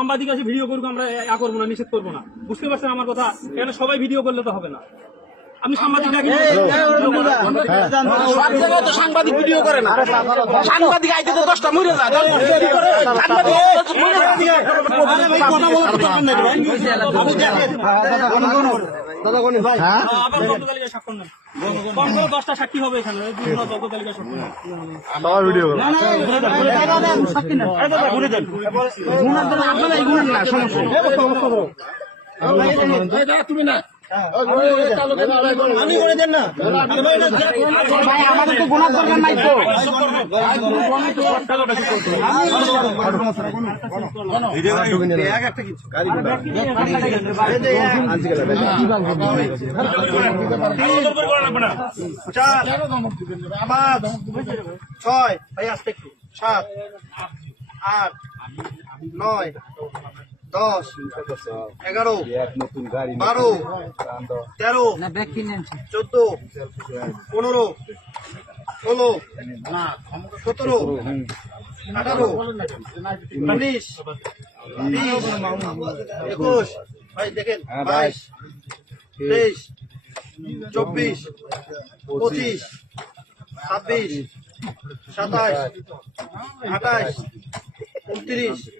সাংবাদিক আছে ভিডিও করবো, আমরা করবো না, নিষেধ করবো না। বুঝতে পারছেন আমার কথা? এখানে সবাই ভিডিও করলে তো হবে না। আপনি সাংবাদিক ডাকি, সব জায়গায় তো সাংবাদিক ভিডিও করে না। সাংবাদিক আইতে তো 10টা মরে যায়। আবার তথ্য তালিকায় স্বাক্ষর নেন। কম করে 10টা সাক্ষী হবে এখানে, তথ্য তালিকায় স্বাক্ষর নেন। তুমি না আমি করে দেন না ভাই, আমাদের তো গুনার দরকার নাই তো। আমার 6 ভাই আসতে একটু 7 8 9 10 11 12 13 14 15 16 17 18 19 20 21 ভাই দেখেন 22 23 24 25 26 27 28 29